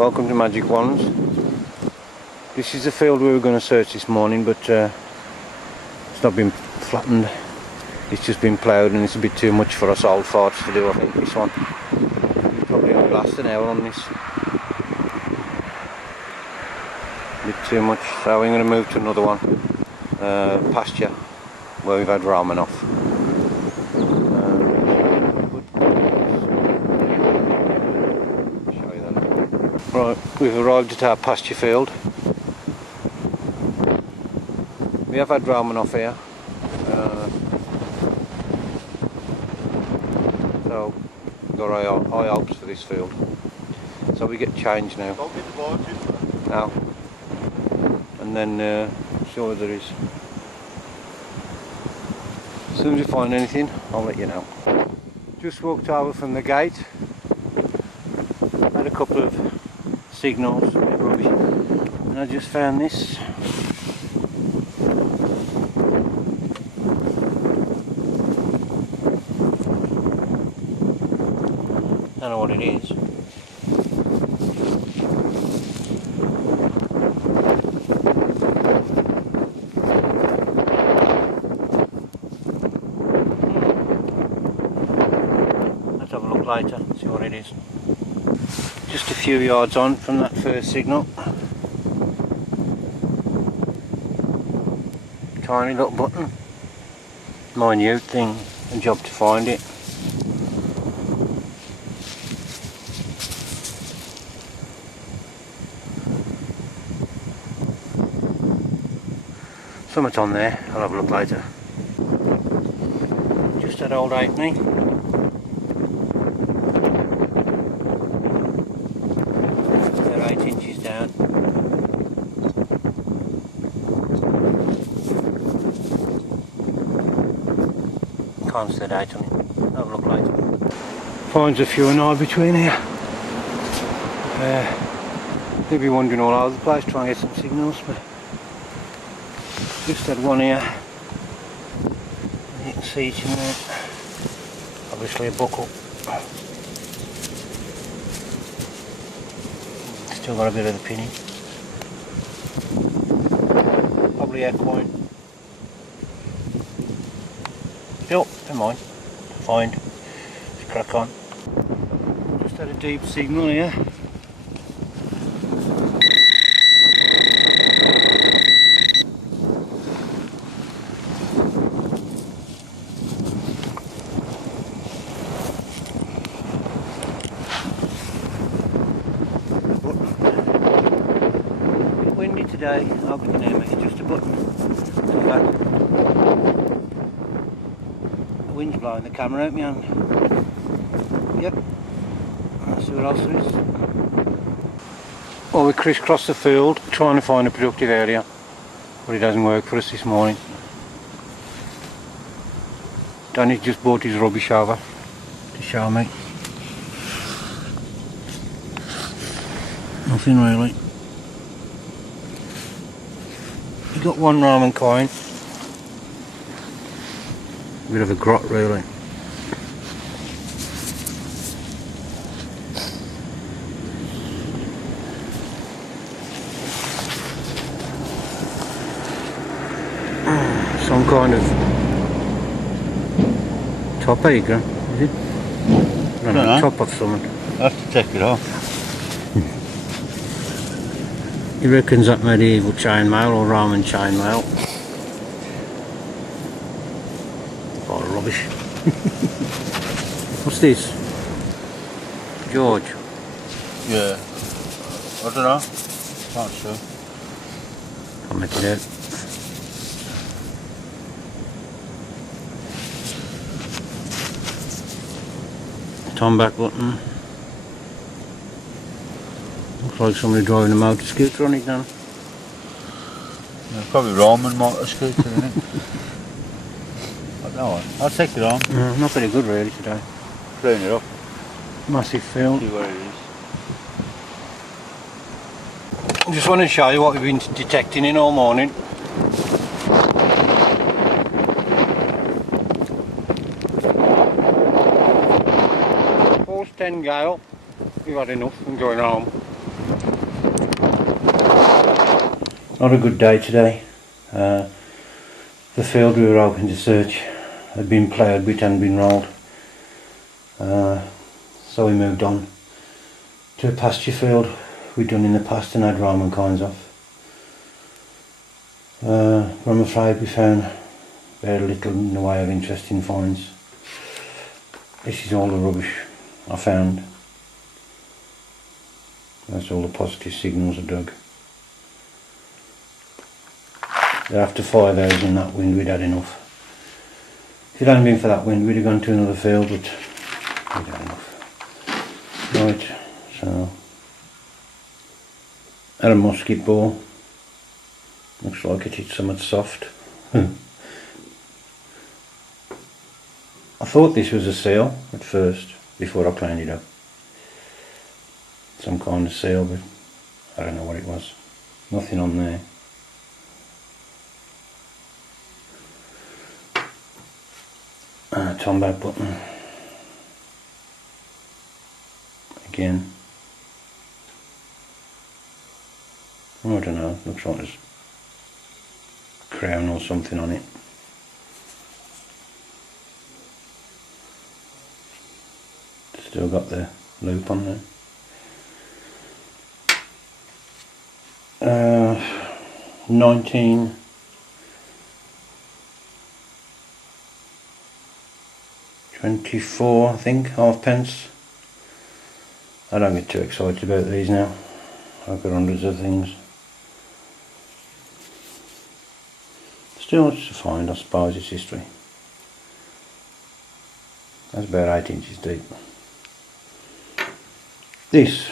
Welcome to Magic Wands. This is the field we were going to search this morning, but it's not been flattened. It's just been ploughed and it's a bit too much for us old farts to do. I think this one we probably only last an hour on this. A bit too much, so we're going to move to another one, pasture, where we've had ramen off. Right, we've arrived at our pasture field. We have had ramen off here, so we've got high hopes for this field. So we get changed now. Don't get the barges. Now, and then sure there is. As soon as we find anything, I'll let you know. Just walked over from the gate. Had a couple of signals, rubbish, and I just found this. Don't know what it is. Let's have a look later, see what it is. Just a few yards on from that first signal. Tiny little button. Minute thing, a job to find it. Something's on there, I'll have a look later. Just that old halfpenny. They're 8 inches down. Can't set out on it, have a look later. Finds a few and I between here. They'll be wandering all over the place trying to get some signals, but just had one here. You can see it in there. Obviously a buckle. Still got a bit of the pinning. Probably equine. Yep, never mind. Fine. Let's crack on. Just had a deep signal here. Windy today, I hope you can hear me, it's just a button. The wind's blowing the camera out my hand. Yep, let's see what else there is. Well, we crisscross the field trying to find a productive area, but it doesn't work for us this morning. Danny's just brought his rubbish over to show me. Nothing really. We've got one ramen coin. A bit of a grot really. Some kind of top acre, is it? I don't know, top of something. I have to take it off. He reckons that medieval chainmail or Roman chainmail. Oh, rubbish. What's this? George? Yeah. I don't know. Can't sure. I'll make it out. Turn back button. Looks like somebody driving a motor scooter on it now. Yeah, probably Roman motor scooter, isn't it? I don't know. I'll take it on. No, not very good really today. Clean it up. Massive field. See where it is. I just want to show you what we've been detecting in all morning. Force 10 gale. We've had enough and going home. Not a good day today. The field we were hoping to search had been ploughed but hadn't been rolled. So we moved on to a pasture field we'd done in the past and had Roman coins off. I'm afraid we found very little in the way of interesting finds. This is all the rubbish I found. That's all the positive signals I dug. After 5 hours in that wind we'd had enough. If it hadn't been for that wind we'd have gone to another field, but we'd had enough. Right, so had a musket ball. Looks like it hit something soft. I thought this was a seal at first, before I cleaned it up. Some kind of seal, but I don't know what it was. Nothing on there. Tomback button. Again. I don't know, looks like there's a crown or something on it. Still got the loop on there. 1924, I think, halfpence. I don't get too excited about these now. I've got hundreds of things. Still much to find, I suppose. It's history. That's about 8 inches deep. This,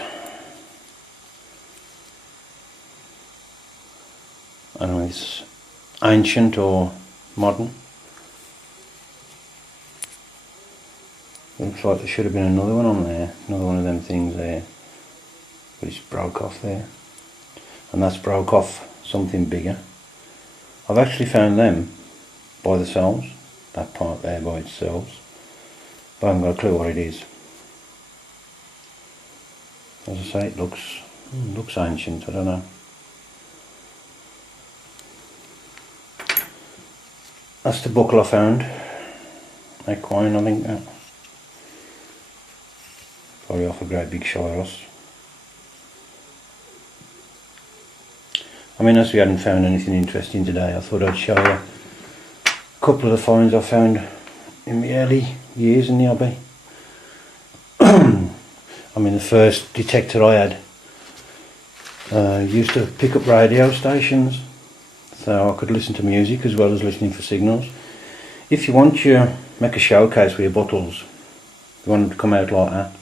I don't know if it's ancient or modern. Looks like there should have been another one on there, another one of them things there, but it's broke off there, and that's broke off something bigger. I've actually found them by themselves, that part there by itself, but I haven't got a clue what it is. As I say, it looks ancient, I don't know. That's the buckle I found, equine I think that. Probably off a great big Shiros. I mean, as we hadn't found anything interesting today, I thought I'd show you a couple of the finds I found in the early years in the hobby. I mean, the first detector I had used to pick up radio stations, so I could listen to music as well as listening for signals. If you want to make a showcase with your bottles, you want them to come out like that,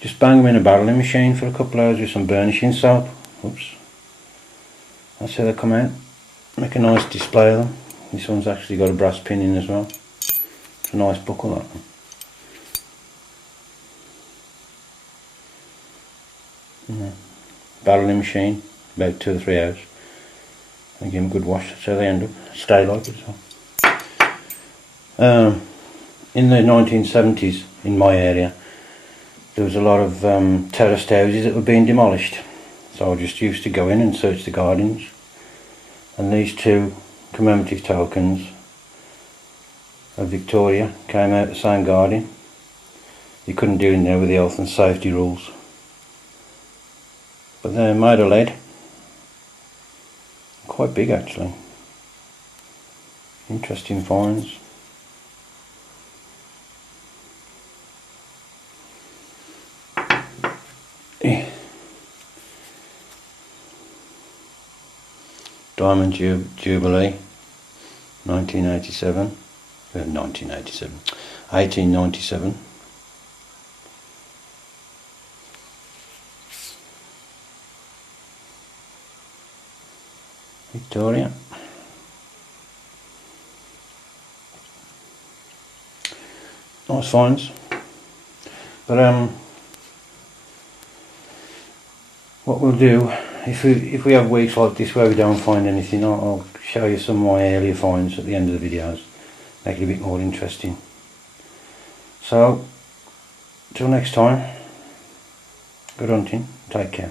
just bang them in a barreling machine for a couple of hours with some burnishing soap. Oops. That's how they come out. Make a nice display of them. This one's actually got a brass pin in as well. It's a nice buckle, that one. Barreling machine, about 2 or 3 hours. And give them a good wash, that's how they end up. Stay like it as well. In the 1970s, in my area, there was a lot of terraced houses that were being demolished, so I just used to go in and search the gardens, and these 2 commemorative tokens of Victoria came out the same garden. You couldn't do in there with the health and safety rules, but they're made of lead, quite big actually. Interesting finds. Diamond Jubilee, 1897. Victoria. Nice finds. But what we'll do, if we have weeks like this where we don't find anything, I'll show you some of my earlier finds at the end of the videos, make it a bit more interesting. So, till next time, good hunting, take care.